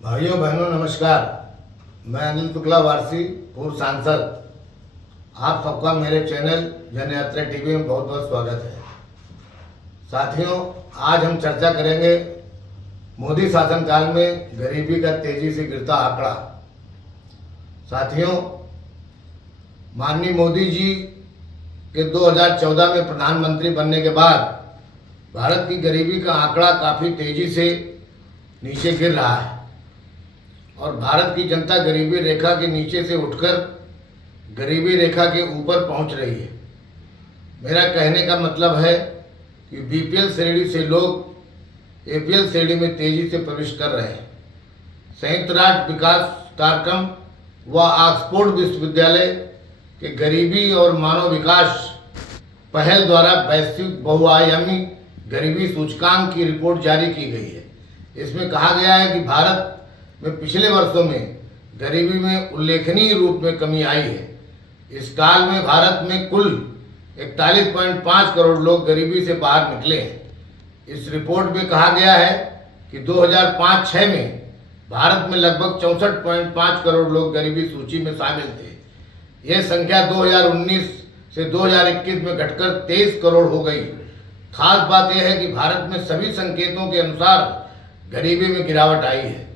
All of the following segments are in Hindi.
भाइयों बहनों नमस्कार। मैं अनिल शुक्ला वारसी, पूर्व सांसद। आप सबका मेरे चैनल जनयात्रा टीवी में बहुत बहुत स्वागत है। साथियों, आज हम चर्चा करेंगे मोदी शासनकाल में गरीबी का तेजी से गिरता आंकड़ा। साथियों, माननीय मोदी जी के 2014 में प्रधानमंत्री बनने के बाद भारत की गरीबी का आंकड़ा काफ़ी तेजी से नीचे गिर रहा है और भारत की जनता गरीबी रेखा के नीचे से उठकर गरीबी रेखा के ऊपर पहुंच रही है। मेरा कहने का मतलब है कि बीपीएल श्रेणी से लोग एपीएल श्रेणी में तेजी से प्रवेश कर रहे हैं। संयुक्त राष्ट्र विकास कार्यक्रम व ऑक्सफोर्ड विश्वविद्यालय के गरीबी और मानव विकास पहल द्वारा वैश्विक बहुआयामी गरीबी सूचकांक की रिपोर्ट जारी की गई है। इसमें कहा गया है कि भारत में पिछले वर्षों में गरीबी में उल्लेखनीय रूप में कमी आई है। इस काल में भारत में कुल 41.5 करोड़ लोग गरीबी से बाहर निकले हैं। इस रिपोर्ट में कहा गया है कि 2005-06 में भारत में लगभग 64.5 करोड़ लोग गरीबी सूची में शामिल थे। यह संख्या 2019 से 2021 में घटकर 23 करोड़ हो गई। खास बात यह है कि भारत में सभी संकेतों के अनुसार गरीबी में गिरावट आई है।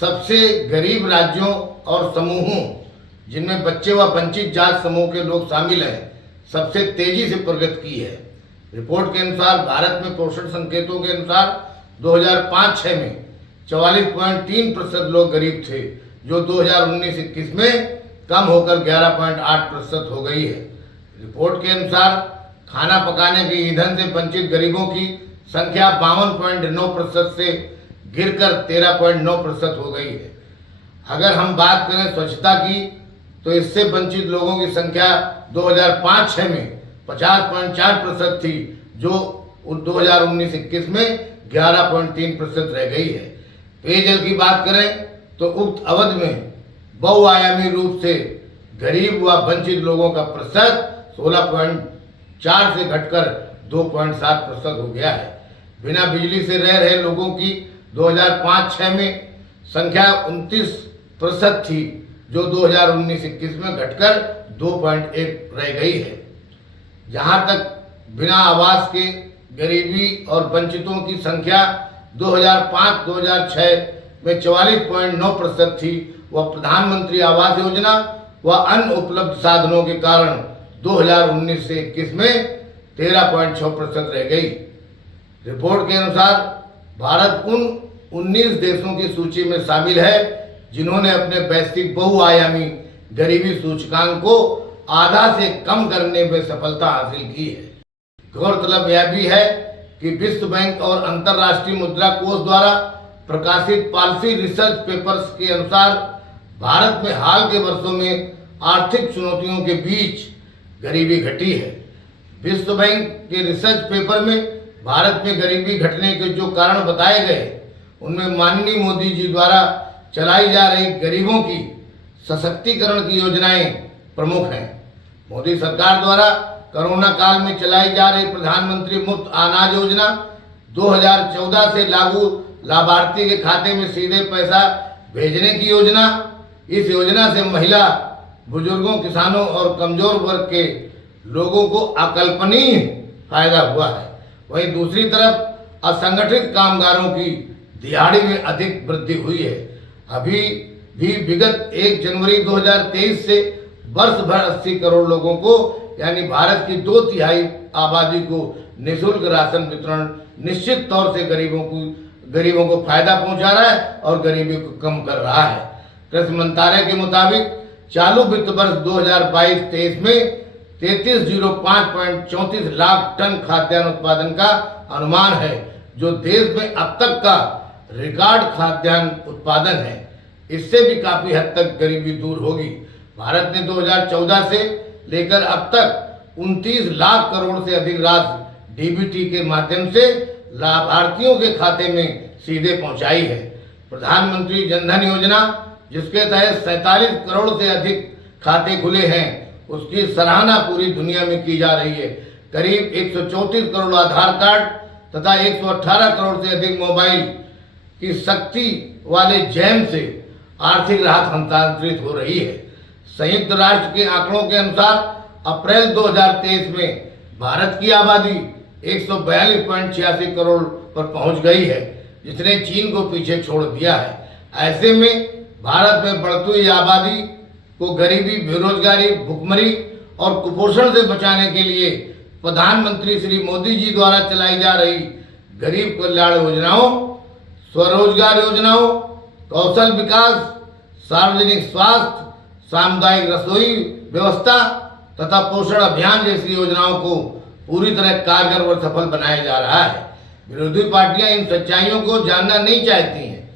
सबसे गरीब राज्यों और समूहों जिनमें बच्चे व वंचित जात समूह के लोग शामिल हैं, सबसे तेजी से प्रगति की है। रिपोर्ट के अनुसार भारत में पोषण संकेतों के अनुसार 2005-06 में 44.3% लोग गरीब थे, जो 2019-21 में कम होकर 11.8% हो गई है। रिपोर्ट के अनुसार खाना पकाने के ईंधन से वंचित गरीबों की संख्या 52.9% से गिरकर 13.9% हो गई है। अगर हम बात करें स्वच्छता की, तो इससे वंचित लोगों की संख्या 2005-06 में 50.4% थी, जो 2019-21 में 11.3% रह गई है। पेयजल की बात करें तो उक्त अवधि में बहुआयामी रूप से गरीब व वंचित लोगों का प्रतिशत 16.4 से घटकर 2.7% हो गया है। बिना बिजली से रह रहे लोगों की 2005-06 में संख्या 29% थी, जो 2019-21 में घटकर 2.1 रह गई है। जहां तक बिना आवास के गरीबी और वंचितों की संख्या 2005-2006 में 44.9% थी, वह प्रधानमंत्री आवास योजना व अन्य उपलब्ध साधनों के कारण 2019 से 21 में 13.6% रह गई। रिपोर्ट के अनुसार भारत उन 19 देशों की सूची में शामिल है जिन्होंने अपने वैश्विक बहुआयामी गरीबी सूचकांक को आधा से कम करने में सफलता हासिल की है। गौरतलब यह भी है कि विश्व बैंक और अंतर्राष्ट्रीय मुद्रा कोष द्वारा प्रकाशित पॉलिसी रिसर्च पेपर्स के अनुसार भारत में हाल के वर्षों में आर्थिक चुनौतियों के बीच गरीबी घटी है। विश्व बैंक के रिसर्च पेपर में भारत में गरीबी घटने के जो कारण बताए गए, उनमें माननीय मोदी जी द्वारा चलाई जा रही गरीबों की सशक्तिकरण की योजनाएं प्रमुख हैं। मोदी सरकार द्वारा कोरोना काल में चलाई जा रही प्रधानमंत्री मुफ्त अनाज योजना 2014 से लागू लाभार्थी के खाते में सीधे पैसा भेजने की योजना, इस योजना से महिला, बुजुर्गों, किसानों और कमजोर वर्ग के लोगों को अकल्पनीय फायदा हुआ है। वहीं दूसरी तरफ असंगठित कामगारों की दिहाड़ी में अधिक वृद्धि हुई है। अभी भी विगत 1 जनवरी 2023 से वर्ष भर 80 करोड़ लोगों को, यानी भारत की 2/3 आबादी को निःशुल्क राशन वितरण निश्चित तौर से गरीबों को फायदा पहुंचा रहा है और गरीबी को कम कर रहा है। कृषि मंत्रालय के मुताबिक चालू वित्त वर्ष 2022-23 में 3305.34 लाख टन खाद्यान्न उत्पादन का अनुमान है, जो देश में अब तक का रिकॉर्ड खाद्यान्न उत्पादन है। इससे भी काफी हद तक गरीबी दूर होगी। भारत ने 2014 से लेकर अब तक 29 लाख करोड़ से अधिक राशि डीबीटी के माध्यम से लाभार्थियों के खाते में सीधे पहुंचाई है। प्रधानमंत्री जनधन योजना, जिसके तहत 47 करोड़ से अधिक खाते खुले हैं, उसकी सराहना पूरी दुनिया में की जा रही है। करीब 134 करोड़ आधार कार्ड तथा 118 करोड़ से अधिक मोबाइल की शक्ति वाले जैम से आर्थिक राहत हस्तांतरित हो रही है। संयुक्त राष्ट्र के आंकड़ों के अनुसार अप्रैल 2023 में भारत की आबादी 142.86 करोड़ पर पहुंच गई है, जिसने चीन को पीछे छोड़ दिया है। ऐसे में भारत में बढ़ती हुई आबादी को गरीबी, बेरोजगारी, भुखमरी और कुपोषण से बचाने के लिए प्रधानमंत्री श्री मोदी जी द्वारा चलाई जा रही गरीब कल्याण योजनाओं, स्वरोजगार योजनाओं, कौशल विकास, सार्वजनिक स्वास्थ्य, सामुदायिक रसोई व्यवस्था तथा पोषण अभियान जैसी योजनाओं को पूरी तरह कारगर और सफल बनाया जा रहा है। विरोधी पार्टियां इन सच्चाइयों को जानना नहीं चाहती हैं।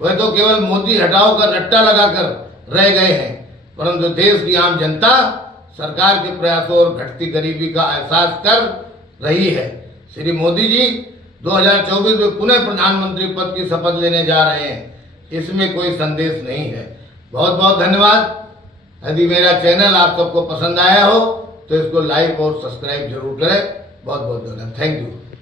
वह तो केवल मोदी हटाओ का रट्टा लगाकर रह गए हैं, परंतु देश की आम जनता सरकार के प्रयासों और घटती गरीबी का एहसास कर रही है। श्री मोदी जी 2024 में पुनः प्रधानमंत्री पद की शपथ लेने जा रहे हैं, इसमें कोई संदेश नहीं है। बहुत बहुत धन्यवाद। यदि मेरा चैनल आप सबको पसंद आया हो तो इसको लाइक और सब्सक्राइब जरूर करें। बहुत बहुत धन्यवाद। Thank you.